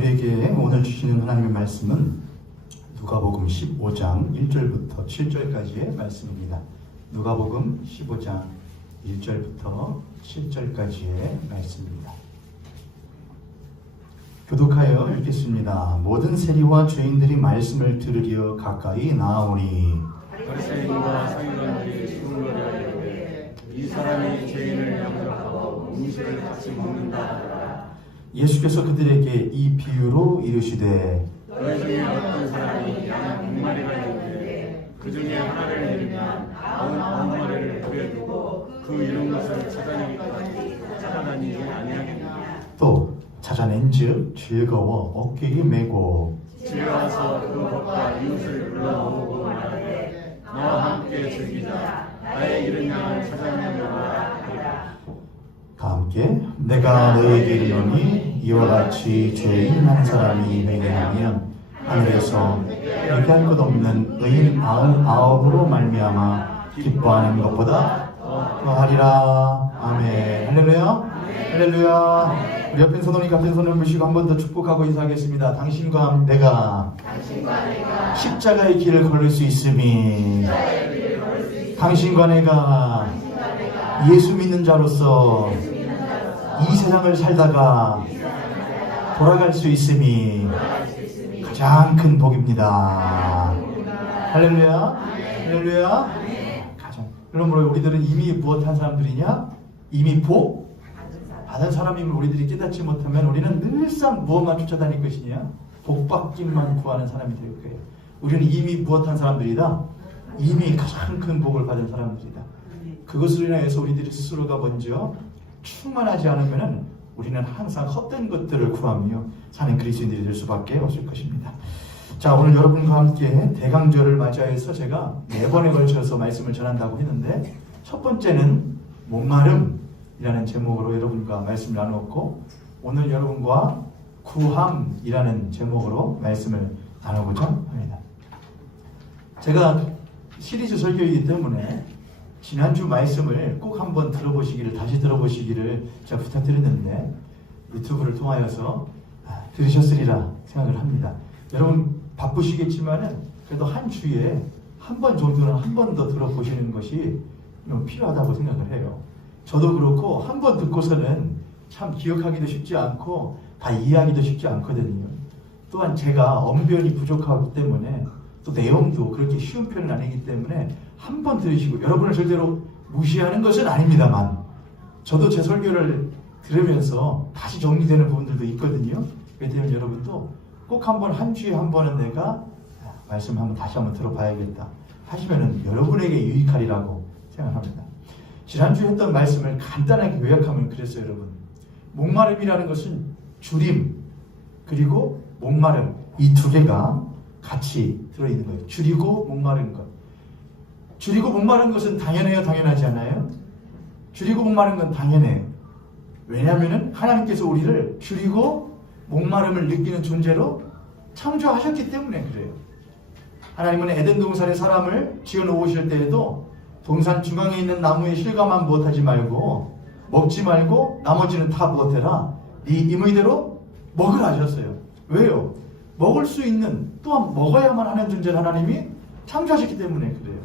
우리에게 오늘 주시는 하나님의 말씀은 누가복음 15장 1절부터 7절까지의 말씀입니다. 누가복음 15장 1절부터 7절까지의 말씀입니다. 교독하여 읽겠습니다. 모든 세리와 죄인들이 말씀을 들으려 가까이 나아오니 바리새인과 서기관들이 수군거려 이르되 이 사람이 죄인을 영접하고 음식을 같이 먹는다 하더라. 예수께서 그들에게 이 비유로 이르시되 너희 중에 어떤 사람이 양 100마리가 있는데 그 중에 하나를 잃으면 99마리를 버려 두고 그 잃은 것을 찾아내기까지 찾아다니지 아니하겠느냐. 또 찾아낸즉 즐거워 어깨에 메고 집에 와서 그 벗과 이웃을 불러 모으고 말하되 너와 함께 즐기자. 나의 잃은 양을 찾아내려라 하리라. 다 함께 내가 너에게 이르노니 이와 같이 죄인 한 사람이 회개하면 하늘에서 얘기할 것 없는 의인 99으로 말미암아 기뻐하는 것보다 더하리라. 아멘. 할렐루야. 할렐루야. 우리 옆에 손오니 같은 손을 무시고 한 번 더 축복하고 인사하겠습니다. 당신과 내가 십자가의 길을 걸을 수 있음이 당신과 내가 예수 믿는 자로서 이 세상을 살다가 돌아갈 수 있음이 가장 큰 복입니다. 할렐루야. 할렐루야. 가장. 그러므로 우리들은 이미 무엇한 사람들이냐? 이미 복 받은 사람임을 우리들이 깨닫지 못하면 우리는 늘상 무엇만 쫓아다닐 것이냐? 복 받기만 구하는 사람이 될 거예요. 우리는 이미 무엇한 사람들이다? 이미 가장 큰 복을 받은 사람들이다. 그것으로 인해서 우리들이 스스로가 먼저 충만하지 않으면 우리는 항상 헛된 것들을 구하며 사는 그리스도인들이 될 수밖에 없을 것입니다. 자, 오늘 여러분과 함께 대강절을 맞이해서 제가 4번에 걸쳐서 말씀을 전한다고 했는데 첫 번째는 목마름이라는 제목으로 여러분과 말씀을 나누었고 오늘 여러분과 구함이라는 제목으로 말씀을 나누고자 합니다. 제가 시리즈 설교이기 때문에 지난주 말씀을 꼭 한번 다시 들어보시기를 제가 부탁드렸는데 유튜브를 통하여서 들으셨으리라 생각을 합니다. 여러분 바쁘시겠지만은 그래도 한 주에 한 번 정도는 한 번 더 들어보시는 것이 필요하다고 생각을 해요. 저도 그렇고 한 번 듣고서는 참 기억하기도 쉽지 않고 다 이해하기도 쉽지 않거든요. 또한 제가 언변이 부족하기 때문에 또 내용도 그렇게 쉬운 편은 아니기 때문에 한 번 들으시고 여러분을 절대로 무시하는 것은 아닙니다만 저도 제 설교를 들으면서 다시 정리되는 부분들도 있거든요. 그렇기 때문에 여러분도 꼭 한 주에 한 번은 내가 말씀 다시 한번 들어봐야겠다 하시면은 여러분에게 유익하리라고 생각합니다. 지난주에 했던 말씀을 간단하게 요약하면 그랬어요. 여러분, 목마름이라는 것은 줄임 그리고 목마름 이 두 개가 같이 들어있는 거예요. 줄이고 목마른 것. 줄이고 목마른 것은 당연해요? 당연하지 않아요? 줄이고 목마른 건 당연해요. 왜냐하면 하나님께서 우리를 줄이고 목마름을 느끼는 존재로 창조하셨기 때문에 그래요. 하나님은 에덴 동산에 사람을 지어놓으실 때에도 동산 중앙에 있는 나무의 실과만 무엇하지 말고 먹지 말고 나머지는 다 무엇해라? 네 임의대로 먹으라 하셨어요. 왜요? 먹을 수 있는 또한 먹어야만 하는 존재를 하나님이 창조하셨기 때문에 그래요.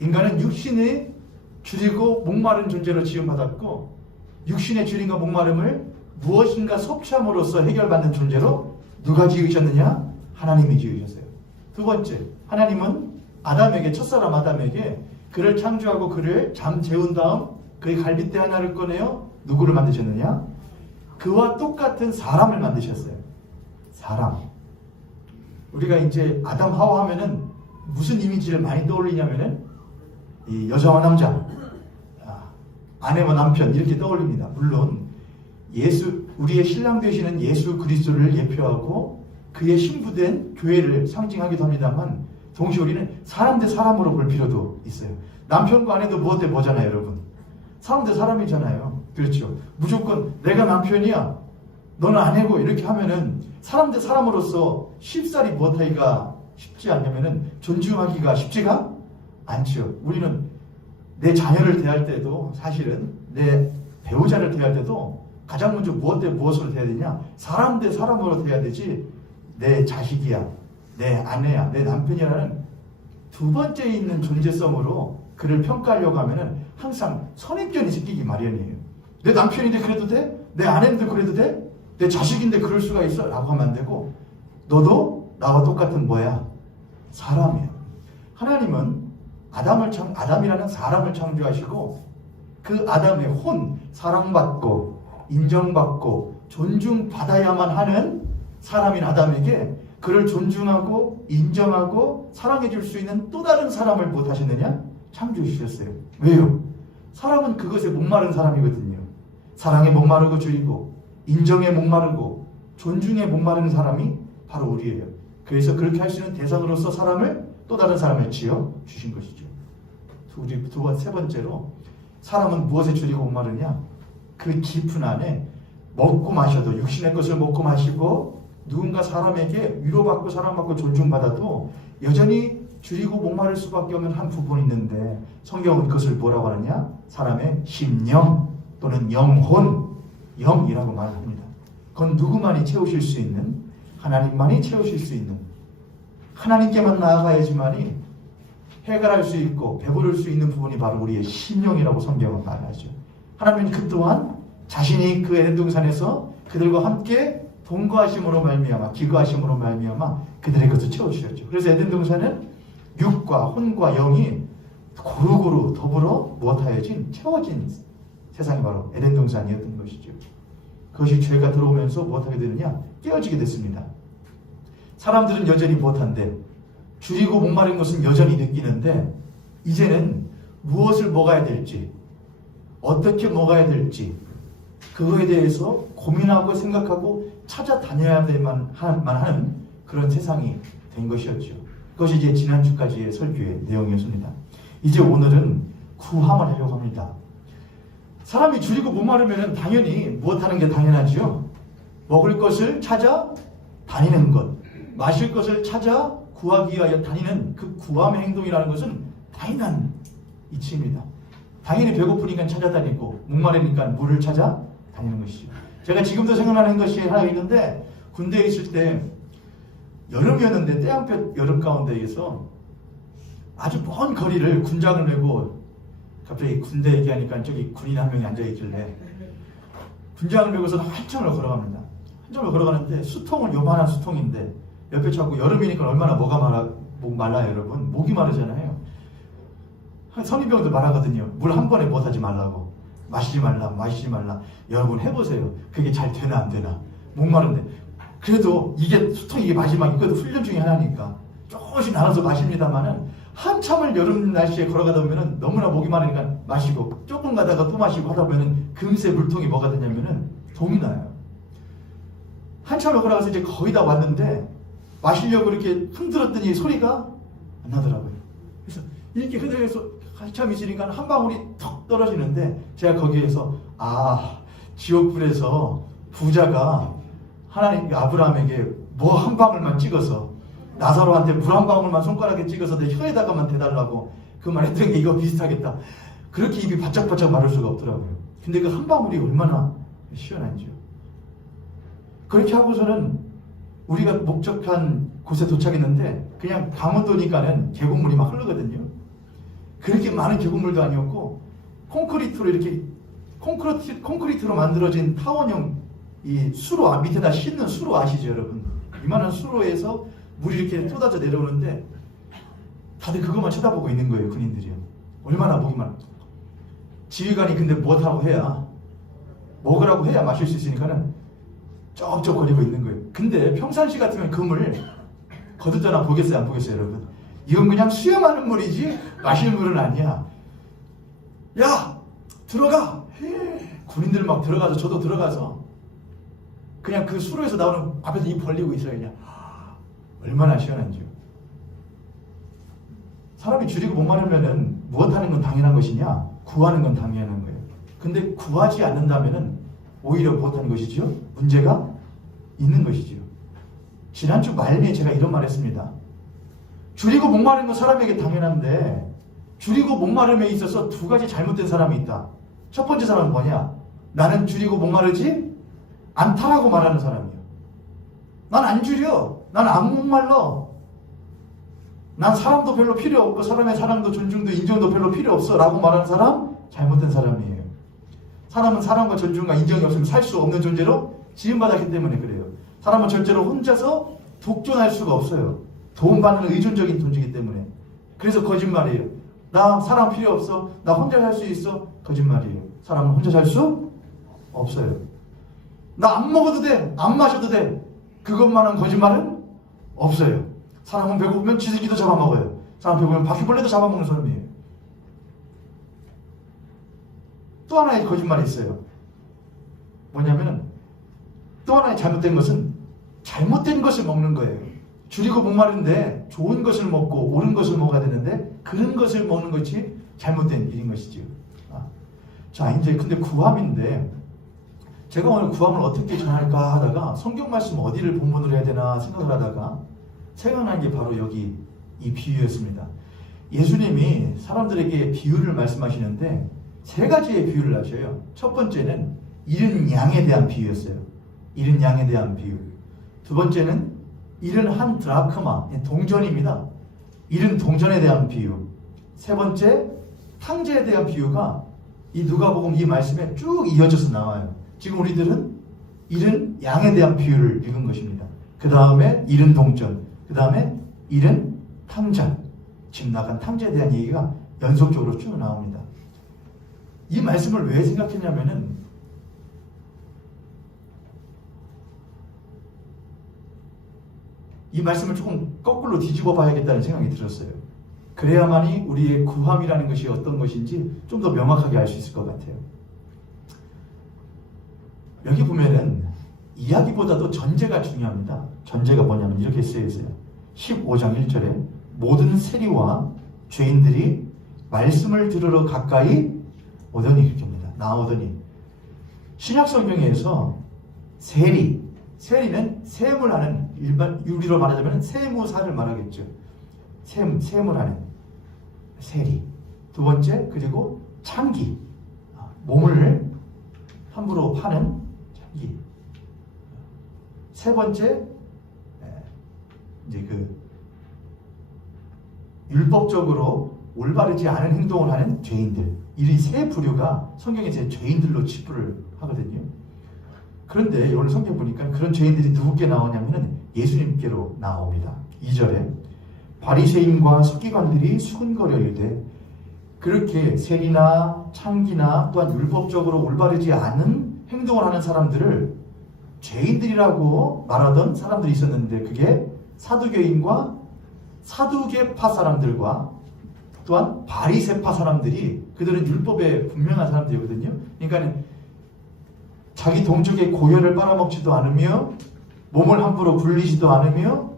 인간은 육신의 줄이고 목마른 존재로 지음받았고 육신의 줄임과 목마름을 무엇인가 섭취함으로써 해결받는 존재로 누가 지으셨느냐? 하나님이 지으셨어요. 두 번째, 하나님은 첫사람 아담에게 그를 창조하고 그를 잠 재운 다음 그의 갈빗대 하나를 꺼내어 누구를 만드셨느냐? 그와 똑같은 사람을 만드셨어요. 사람. 우리가 이제 아담 하와 하면은 무슨 이미지를 많이 떠올리냐면은 이 여자와 남자, 아내와 남편 이렇게 떠올립니다. 물론 우리의 신랑 되시는 예수 그리스도를 예표하고 그의 신부된 교회를 상징하기도 합니다만 동시에 우리는 사람 대 사람으로 볼 필요도 있어요. 남편과 아내도 무엇 대 뭐잖아요, 여러분. 사람 대 사람이잖아요. 그렇죠. 무조건 내가 남편이야, 너는 아내고 이렇게 하면은 사람 대 사람으로서 쉽사리 무엇하기가 쉽지 않냐면은 존중하기가 쉽지가 않죠. 우리는 내 자녀를 대할 때도 사실은 내 배우자를 대할 때도 가장 먼저 무엇으로 돼야 되냐? 사람 대 사람으로 돼야 되지. 내 자식이야, 내 아내야, 내 남편이라는 두 번째 있는 존재성으로 그를 평가하려고 하면은 항상 선입견이 생기기 마련이에요. 내 남편인데 그래도 돼? 내 아내인데 그래도 돼? 내 자식인데 그럴 수가 있어? 라고 하면 안 되고, 너도 나와 똑같은 뭐야? 사람이야. 하나님은 아담이라는 사람을 창조하시고, 그 아담의 사랑받고 인정받고 존중받아야만 하는 사람인 아담에게 그를 존중하고 인정하고 사랑해 줄 수 있는 또 다른 사람을 못 하셨느냐? 창조해 주셨어요. 왜요? 사람은 그것에 목마른 사람이거든요. 사랑에 목마르고 줄이고 인정에 목마르고 존중에 목마른 사람이 바로 우리예요. 그래서 그렇게 할 수 있는 대상으로서 또 다른 사람을 지어 주신 것이죠. 세 번째로, 사람은 무엇에 줄이고 목마르냐? 그 깊은 안에 먹고 마셔도, 육신의 것을 먹고 마시고 누군가 사람에게 위로받고 사랑받고 존중받아도 여전히 줄이고 목마를 수밖에 없는 한 부분이 있는데, 성경은 그것을 뭐라고 하느냐? 사람의 심령 또는 영이라고 말합니다. 그건 누구만이 채우실 수 있는, 하나님만이 채우실 수 있는, 하나님께만 나아가야지만이 해결할 수 있고 배부를 수 있는 부분이 바로 우리의 심령이라고 성경은 말하죠. 하나님은 그 또한 자신이 그 에덴 동산에서 그들과 함께 동거하심으로 말미암아, 기거하심으로 말미암아 그들의 것을 채워주셨죠. 그래서 에덴 동산은 육과 혼과 영이 고루고루 더불어 무엇하여진 채워진 세상이 바로 에덴 동산이었던 것이죠. 그것이 죄가 들어오면서 무엇하게 되느냐? 깨어지게 됐습니다. 사람들은 여전히 무엇한데? 줄이고 목마른 것은 여전히 느끼는데, 이제는 무엇을 먹어야 될지, 어떻게 먹어야 될지 그거에 대해서 고민하고 생각하고 찾아다녀야 될만 하는 그런 세상이 된 것이었죠. 그것이 이제 지난주까지의 설교의 내용이었습니다. 이제 오늘은 구함을 하려고 합니다. 사람이 줄이고 목마르면 당연히 무엇하는 게 당연하지요? 먹을 것을 찾아 다니는 것, 마실 것을 찾아 구하기 위하여 다니는 그 구함의 행동이라는 것은 당연한 이치입니다. 당연히 배고프니까 찾아다니고 목마르니까 물을 찾아 다니는 것이죠. 제가 지금도 생각나는 것이 하나 있는데, 군대에 있을 때 여름이었는데 때한볕 여름 가운데에서 아주 먼 거리를 군장을 메고, 갑자기 군대 얘기하니까 저기 군인 한 명이 앉아있길래 군장을 메고서 한참을 걸어갑니다. 한참을 걸어가는데 수통은 요만한 수통인데 옆에 자꾸 여름이니까 얼마나 목 말라요 여러분. 목이 마르잖아요. 선임병들 말하거든요. 물 한 번에 못하지 말라고. 마시지 말라. 여러분 해보세요. 그게 잘 되나 안 되나. 목마른데. 그래도 이게 수통 이게 마지막, 이것도 훈련 중에 하나니까 조금씩 나눠서 마십니다만은 한참을 여름 날씨에 걸어가다 보면은 너무나 목이 마르니까 마시고, 조금 가다가 또 마시고 하다 보면은 금세 물통이 뭐가 되냐면은 동이 나요. 한참을 걸어가서 이제 거의 다 왔는데 마시려고 이렇게 흔들었더니 소리가 안 나더라고요. 그래서 이렇게 흔들어서 한참 있으니까 한 방울이 턱 떨어지는데, 제가 거기에서 지옥불에서 부자가 하나님 아브라함에게 뭐 한 방울만 찍어서, 나사로한테 물 한 방울만 손가락에 찍어서 내 혀에다가만 대달라고 그 말 했던 게 이거 비슷하겠다. 그렇게 입이 바짝바짝 마를 수가 없더라고요. 근데 그 한 방울이 얼마나 시원한지요. 그렇게 하고서는 우리가 목적한 곳에 도착했는데, 그냥 강원도니까는 계곡물이 막 흐르거든요. 그렇게 많은 계곡물도 아니었고, 콘크리트로 만들어진 타원형 이 수로, 밑에다 싣는 수로 아시죠 여러분? 이만한 수로에서 물이 이렇게 쏟아져 내려오는데 다들 그것만 쳐다보고 있는 거예요. 군인들이요. 얼마나 목이 말. 지휘관이 근데 뭐하고 해야, 먹으라고 해야 마실 수 있으니까는 쩍쩍거리고 있는 거예요. 근데 평상시 같으면 그 물 거두잖아. 보겠어요 안 보겠어요 여러분? 이건 그냥 수영하는 물이지 마실 물은 아니야. 야 들어가. 군인들 막 들어가서, 저도 들어가서 그냥 그 수로에서 나오는 앞에서 입 벌리고 있어요. 그냥 얼마나 시원한지요. 사람이 줄이고 목마르면은 무엇하는 건 당연한 것이냐? 구하는 건 당연한 거예요. 근데 구하지 않는다면은 오히려 무엇하는 것이죠? 문제가 있는 것이죠. 지난주 말미에 제가 이런 말 했습니다. 줄이고 목마른 건 사람에게 당연한데, 줄이고 목마름에 있어서 두 가지 잘못된 사람이 있다. 첫 번째 사람은 뭐냐? 나는 줄이고 목마르지 안타라고 말하는 사람이에요. 난 안 줄여. 난 안 목말라. 난 사람도 별로 필요 없고 사람의 사랑도 존중도 인정도 별로 필요 없어 라고 말하는 사람 잘못된 사람이에요. 사람은 사랑과 존중과 인정이 없으면 살 수 없는 존재로 지음받았기 때문에 그래요. 사람은 절대로 혼자서 독존할 수가 없어요. 도움받는 의존적인 존재이기 때문에. 그래서 거짓말이에요. 나 사람 필요 없어. 나 혼자 살 수 있어. 거짓말이에요. 사람은 혼자 살 수 없어요. 나 안 먹어도 돼. 안 마셔도 돼. 그것만한 거짓말은 없어요. 사람은 배고프면 쥐새끼도 잡아먹어요. 사람 배고프면 바퀴벌레도 잡아먹는 사람이에요. 또 하나의 거짓말이 있어요. 뭐냐면 또 하나의 잘못된 것은 잘못된 것을 먹는 거예요. 줄이고 목마른데 좋은 것을 먹고 옳은 것을 먹어야 되는데 그런 것을 먹는 것이 잘못된 일인 것이죠. 자, 이제 근데 구함인데 제가 오늘 구함을 어떻게 전할까 하다가 성경 말씀 어디를 본문으로 해야 되나 생각을 하다가 생각난 게 바로 여기 이 비유였습니다. 예수님이 사람들에게 비유를 말씀하시는데 세 가지의 비유를 하셔요. 첫 번째는 잃은 양에 대한 비유였어요. 잃은 양에 대한 비유. 두 번째는 잃은 한 드라크마, 동전입니다. 잃은 동전에 대한 비유. 세 번째, 탕자에 대한 비유가 이 누가복음 이 말씀에 쭉 이어져서 나와요. 지금 우리들은 잃은 양에 대한 비유를 읽은 것입니다. 그 다음에 잃은 동전, 그 다음에 잃은 탕자, 지금 나간 탕자에 대한 얘기가 연속적으로 쭉 나옵니다. 이 말씀을 왜 생각했냐면은 이 말씀을 조금 거꾸로 뒤집어 봐야겠다는 생각이 들었어요. 그래야만이 우리의 구함이라는 것이 어떤 것인지 좀 더 명확하게 알 수 있을 것 같아요. 여기 보면은 이야기보다도 전제가 중요합니다. 전제가 뭐냐면 이렇게 쓰여 있어요. 15장 1절에 모든 세리와 죄인들이 말씀을 들으러 가까이 오더니 이렇게 합니다. 나오더니. 신약 성경에서 세리는 세움을 하는, 일반 유리로 말하자면 세무사를 말하겠죠. 세움을 하는 세리. 두 번째, 그리고 창기, 몸을 함부로 파는 창기. 세 번째, 이제 율법적으로 올바르지 않은 행동을 하는 죄인들. 이 세 부류가 성경에서 죄인들로 치부를 하거든요. 그런데 오늘 성경 보니까 그런 죄인들이 누구께 나오냐면은 예수님께로 나옵니다. 2절에 바리새인과 서기관들이 수군거려 이르되 그렇게 세리나 창기나 또한 율법적으로 올바르지 않은 행동을 하는 사람들을 죄인들이라고 말하던 사람들이 있었는데 그게 사두개인과 사두개파 사람들과 또한 바리새파 사람들이 그들은 율법에 분명한 사람들이거든요. 그러니까 자기 동족의 고혈을 빨아먹지도 않으며 몸을 함부로 굴리지도 않으며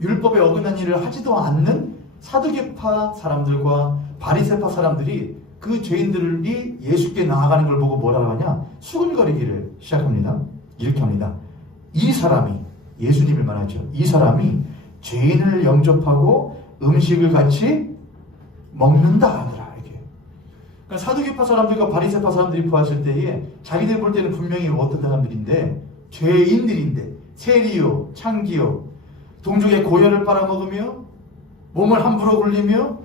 율법에 어긋난 일을 하지도 않는 사두개파 사람들과 바리새파 사람들이 그 죄인들이 예수께 나아가는 걸 보고 뭐라고 하냐? 수군거리기를 시작합니다. 이렇게 합니다. 이 사람이, 예수님을 말하죠. 이 사람이 죄인을 영접하고 음식을 같이 먹는다 하더라. 이렇게. 그러니까 사두개파 사람들과 바리새파 사람들이 보았을 때에 자기들 볼 때는 분명히 어떤 사람들인데 죄인들인데 세리요, 창기요, 동족의 고혈을 빨아먹으며 몸을 함부로 굴리며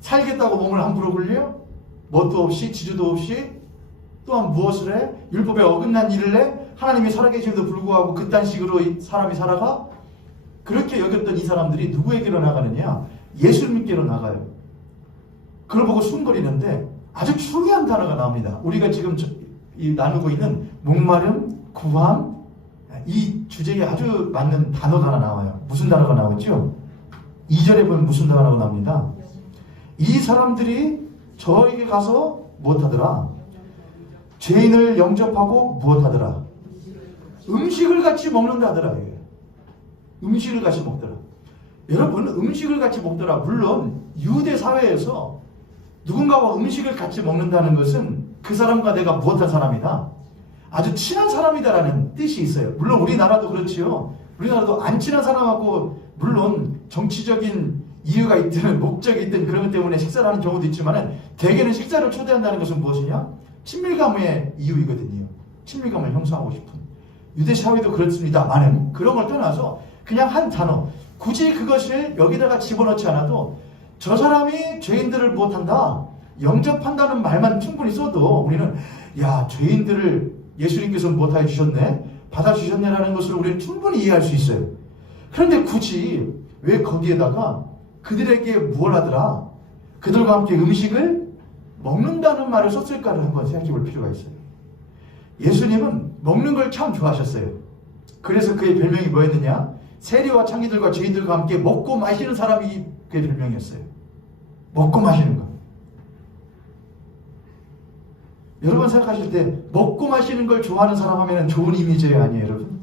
살겠다고 몸을 함부로 굴려 뭣도 없이 지주도 없이 또한 무엇을 해? 율법에 어긋난 일을 해? 하나님이 살아계심에도 불구하고 그딴 식으로 사람이 살아가? 그렇게 여겼던 이 사람들이 누구에게로 나가느냐? 예수님께로 나가요. 그걸 보고 숨거리는데 아주 중요한 단어가 나옵니다. 우리가 지금 나누고 있는 목마름, 구함, 이 주제에 아주 맞는 단어가 하나 나와요. 무슨 단어가 나오죠? 2절에 보면 무슨 단어가 나옵니다. 이 사람들이 저에게 가서 무엇하더라? 죄인을 영접하고 무엇하더라? 음식을 같이 먹는다더라. 음식을 같이 먹더라. 여러분, 음식을 같이 먹더라. 물론 유대 사회에서 누군가와 음식을 같이 먹는다는 것은 그 사람과 내가 무엇한 사람이다? 아주 친한 사람이다라는 뜻이 있어요. 물론 우리나라도 그렇지요. 우리나라도 안 친한 사람하고 물론 정치적인 이유가 있든 목적이 있든 그런 것 때문에 식사를 하는 경우도 있지만 대개는 식사를 초대한다는 것은 무엇이냐? 친밀감의 이유이거든요. 친밀감을 형성하고 싶은. 유대 사회도 그렇습니다만은 그런 걸 떠나서 그냥 한 단어, 굳이 그것을 여기다가 집어넣지 않아도 저 사람이 죄인들을 못한다, 영접한다는 말만 충분히 써도 우리는 야, 죄인들을 예수님께서 못하게 주셨네, 받아주셨네라는 것을 우리는 충분히 이해할 수 있어요. 그런데 굳이 왜 거기에다가 그들에게 무엇 하더라, 그들과 함께 음식을 먹는다는 말을 썼을까를 한번 생각해 볼 필요가 있어요. 예수님은 먹는 걸 참 좋아하셨어요. 그래서 그의 별명이 뭐였느냐? 세리와 창기들과 죄인들과 함께 먹고 마시는 사람이 그의 별명이었어요. 먹고 마시는 거. 여러분 생각하실 때 먹고 마시는 걸 좋아하는 사람 하면 좋은 이미지 아니에요, 여러분?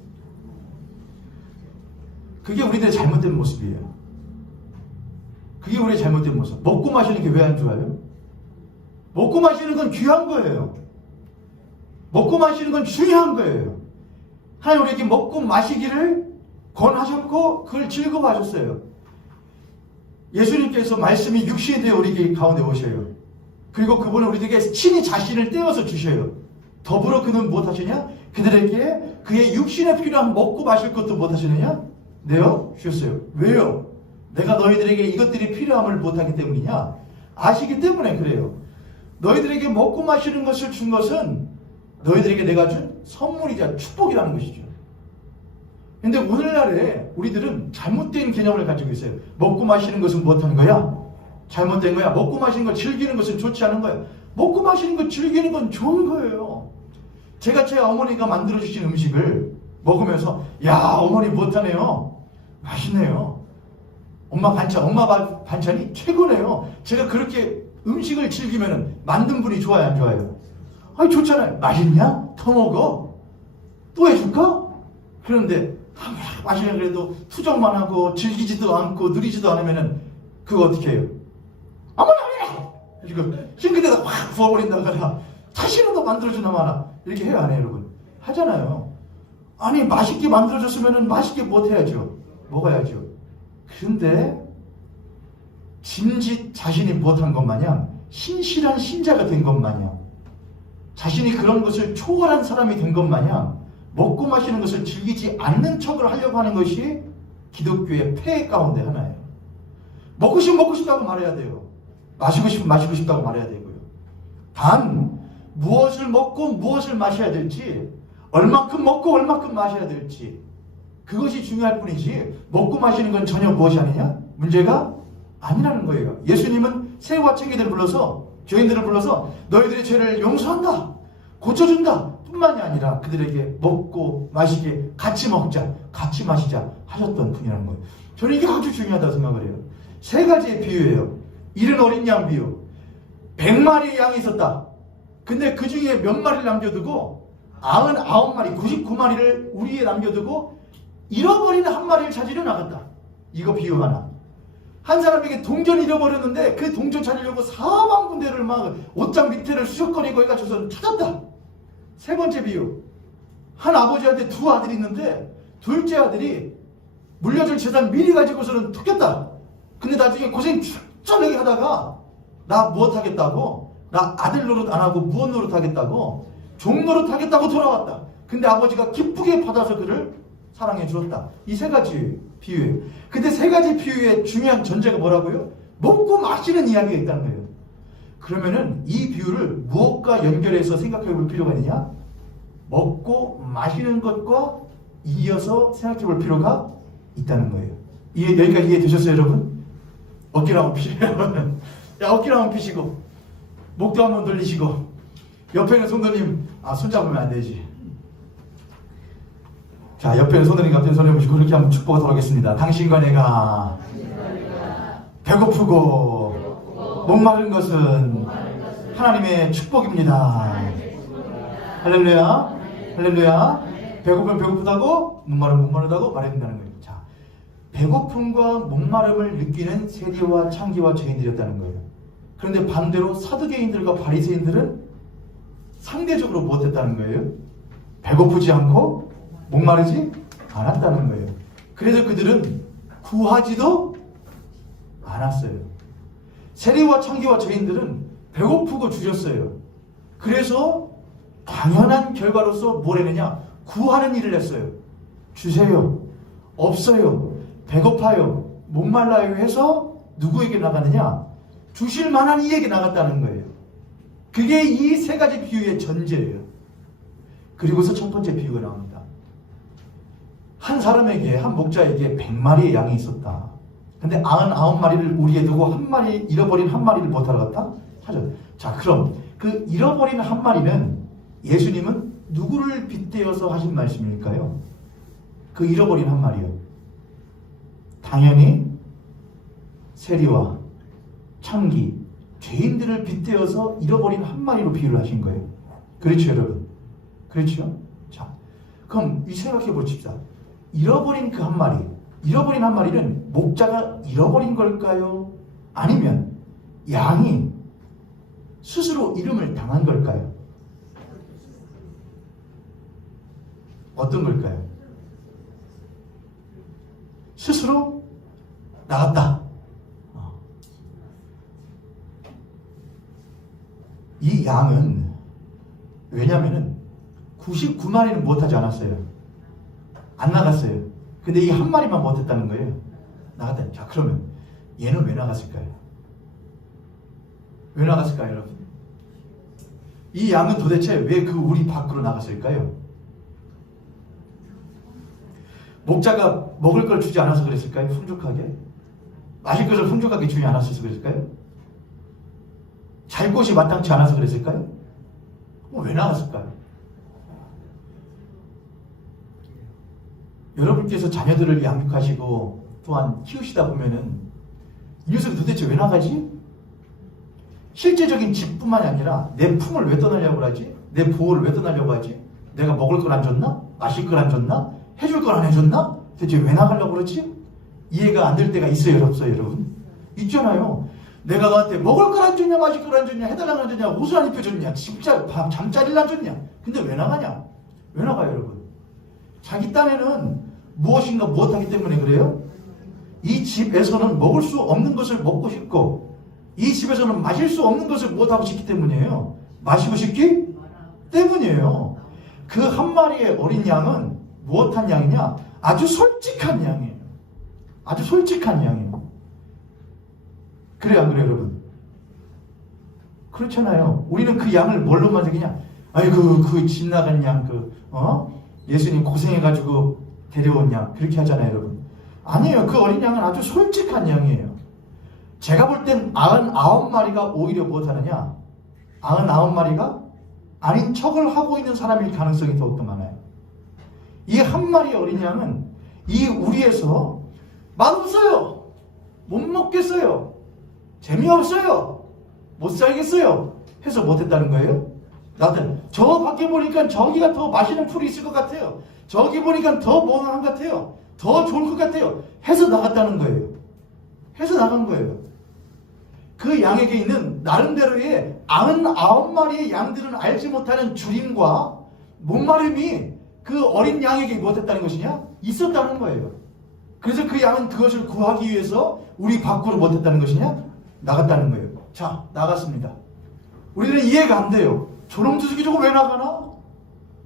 그게 우리들의 잘못된 모습이에요. 그게 우리의 잘못된 모습. 먹고 마시는 게 왜 안 좋아요? 먹고 마시는 건 귀한 거예요. 먹고 마시는 건 중요한 거예요. 하나님 우리에게 먹고 마시기를 권하셨고 그걸 즐거워하셨어요. 예수님께서 말씀이 육신이 되어 우리 가운데 오셔요. 그리고 그분은 우리에게 친히 자신을 떼어서 주셔요. 더불어 그는 무엇하시냐? 그들에게 그의 육신에 필요한 먹고 마실 것도 무엇하시느냐? 내어 주셨어요. 왜요? 내가 너희들에게 이것들이 필요함을 못하기 때문이냐? 아시기 때문에 그래요. 너희들에게 먹고 마시는 것을 준 것은 너희들에게 내가 준 선물이자 축복이라는 것이죠. 근데 오늘날에 우리들은 잘못된 개념을 가지고 있어요. 먹고 마시는 것은 무엇하는 거야? 잘못된 거야. 먹고 마시는 걸 즐기는 것은 좋지 않은 거야. 먹고 마시는 걸 즐기는 건 좋은 거예요. 제가 제 어머니가 만들어주신 음식을 먹으면서 야, 어머니 못하네요. 맛있네요. 엄마 반찬이 최고네요. 제가 그렇게 음식을 즐기면 만든 분이 좋아요, 안 좋아요? 아니, 좋잖아요. 맛있냐? 더 먹어. 또 해줄까? 그런데 맛있냐 그래도 투정만 하고 즐기지도 않고 누리지도 않으면 그거 어떻게 해요? 어머니! 이거 싱크대에다 확 부어버린다거나 다시는 더 만들어주나 마나 이렇게 해요, 안 해요, 여러분? 하잖아요. 아니, 맛있게 만들어줬으면 맛있게 못해야죠. 먹어야죠. 그런데 짐짓 자신이 못한 것 마냥 신실한 신자가 된 것 마냥 자신이 그런 것을 초월한 사람이 된 것 마냥 먹고 마시는 것을 즐기지 않는 척을 하려고 하는 것이 기독교의 폐해 가운데 하나예요. 먹고 싶으면 먹고 싶다고 말해야 돼요. 마시고 싶으면 마시고 싶다고 말해야 되고요. 단 무엇을 먹고 무엇을 마셔야 될지, 얼마큼 먹고 얼마큼 마셔야 될지, 그것이 중요할 뿐이지 먹고 마시는 건 전혀 무엇이 아니냐? 문제가 아니라는 거예요. 예수님은 세리와 창기들을 불러서, 죄인들을 불러서 너희들의 죄를 용서한다, 고쳐준다 뿐만이 아니라 그들에게 먹고 마시게 같이 먹자, 같이 마시자 하셨던 분이라는 거예요. 저는 이게 아주 중요하다고 생각을 해요. 세 가지의 비유예요. 잃은 어린 양 비유. 100마리의 양이 있었다. 근데 그 중에 몇 마리를 남겨두고 99마리, 99마리를 우리에 남겨두고 잃어버린 한 마리를 찾으려 나갔다. 이거 비유 하나. 한 사람에게 동전 잃어버렸는데 그 동전 찾으려고 사방 군데를 막 옷장 밑에를 수석거리고 해가지고서 찾았다. 세 번째 비유. 한 아버지한테 두 아들이 있는데 둘째 아들이 물려줄 재산 미리 가지고서는 툭겼다. 근데 나중에 고생 쩌르게 하다가 나 무엇 하겠다고, 나 아들 노릇 안 하고 무엇 노릇 하겠다고, 종 노릇 하겠다고 돌아왔다. 근데 아버지가 기쁘게 받아서 그를 사랑해 주었다. 이 세 가지 비유예요. 근데 세 가지 비유의 중요한 전제가 뭐라고요? 먹고 마시는 이야기가 있다는 거예요. 그러면은 이 비유를 무엇과 연결해서 생각해 볼 필요가 있느냐? 먹고 마시는 것과 이어서 생각해 볼 필요가 있다는 거예요. 여기까지 이해되셨어요, 여러분? 어깨를 한번 피세요. 야, 어깨를 한번 피시고, 목도 한번 돌리시고, 옆에 있는 성도님, 손잡으면 안 되지. 자, 옆에 손들이 같은 손을 보시고 그렇게 한번 축복하도록 하겠습니다. 당신과 내가 배고프고 목마른 것은 하나님의 축복입니다. 할렐루야. 할렐루야. 배고프면 배고프다고, 목마르면 목마르다고 말해야 된다는 거예요. 자, 배고픔과 목마름을 느끼는 세리와 창기와 죄인들이었다는 거예요. 그런데 반대로 사두개인들과 바리새인들은 상대적으로 못했다는 거예요. 배고프지 않고 목마르지 않았다는 거예요. 그래서 그들은 구하지도 않았어요. 세리와 창기와 죄인들은 배고프고 주셨어요. 그래서 당연한 결과로서 뭘 했느냐? 구하는 일을 했어요. 주세요. 없어요. 배고파요. 목말라요 해서 누구에게 나가느냐? 주실 만한 이에게 나갔다는 거예요. 그게 이 세 가지 비유의 전제예요. 그리고서 첫 번째 비유가 나옵니다. 한 사람에게, 한 목자에게 100마리의 양이 있었다. 근데 99마리를 우리에 두고 한 마리, 잃어버린 한 마리를 못하러 갔다? 찾아. 자, 그럼 그 잃어버린 한 마리는 예수님은 누구를 빗대어서 하신 말씀일까요? 그 잃어버린 한 마리요. 당연히 세리와 창기, 죄인들을 빗대어서 잃어버린 한 마리로 비유를 하신 거예요. 그렇죠, 여러분? 그렇죠? 자, 그럼 이 생각해 보십시다. 잃어버린 그 한 마리, 잃어버린 한 마리는 목자가 잃어버린 걸까요? 아니면 양이 스스로 잃음을 당한 걸까요? 어떤 걸까요? 스스로 나갔다. 이 양은 왜냐면은 99마리는 못하지 않았어요. 안 나갔어요. 근데 이 한 마리만 못했다는 거예요. 나갔다. 자, 그러면 얘는 왜 나갔을까요? 왜 나갔을까요, 여러분? 이 양은 도대체 왜 그 우리 밖으로 나갔을까요? 목자가 먹을 걸 주지 않아서 그랬을까요? 풍족하게? 마실 것을 풍족하게 주지 않았어서 그랬을까요? 잘 곳이 마땅치 않아서 그랬을까요? 왜 나갔을까요? 여러분께서 자녀들을 양육하시고 또한 키우시다 보면은 이 녀석이 도대체 왜 나가지? 실제적인 집뿐만이 아니라 내 품을 왜 떠나려고 하지? 내 보호를 왜 떠나려고 하지? 내가 먹을 걸 안 줬나? 마실 걸 안 줬나? 해줄 걸 안 해줬나? 도대체 왜 나가려고 그러지? 이해가 안 될 때가 있어요, 없어요, 여러분? 있잖아요. 내가 너한테 먹을 걸 안 줬냐, 마실 걸 안 줬냐, 해달라고 안 줬냐, 옷을 안 입혀줬냐, 잠자리를 안 줬냐. 근데 왜 나가냐? 왜 나가요, 여러분? 자기 딴에는 무엇인가 못하기 때문에 그래요? 이 집에서는 먹을 수 없는 것을 먹고 싶고 이 집에서는 마실 수 없는 것을 못하고 싶기 때문이에요. 마시고 싶기 때문이에요. 그 한 마리의 어린 양은 무엇한 양이냐? 아주 솔직한 양이에요. 아주 솔직한 양이에요. 그래요, 안 그래요, 여러분? 그렇잖아요. 우리는 그 양을 뭘로 만들겠냐? 아이고, 그 집 나간 양, 예수님 고생해가지고 데려온 양, 그렇게 하잖아요, 여러분. 아니에요. 그 어린 양은 아주 솔직한 양이에요. 제가 볼 땐 99마리가 오히려 무엇하느냐? 99마리가 아닌 척을 하고 있는 사람일 가능성이 더욱더 많아요. 이 한 마리의 어린 양은 이 우리에서 맛없어요. 못 먹겠어요. 재미없어요. 못 살겠어요. 해서 못했다는 거예요. 나는 저 밖에 보니까 저기가 더 맛있는 풀이 있을 것 같아요. 저기 보니까 더 무난한 것 같아요. 더 좋을 것 같아요. 해서 나갔다는 거예요. 해서 나간 거예요. 그 양에게 있는 나름대로의 99마리의 양들은 알지 못하는 주림과 목마름이 그 어린 양에게 못했다는 것이냐? 있었다는 거예요. 그래서 그 양은 그것을 구하기 위해서 우리 밖으로 못했다는 것이냐? 나갔다는 거예요. 자, 나갔습니다. 우리는 이해가 안 돼요. 저놈 주석이 저거 왜 나가나?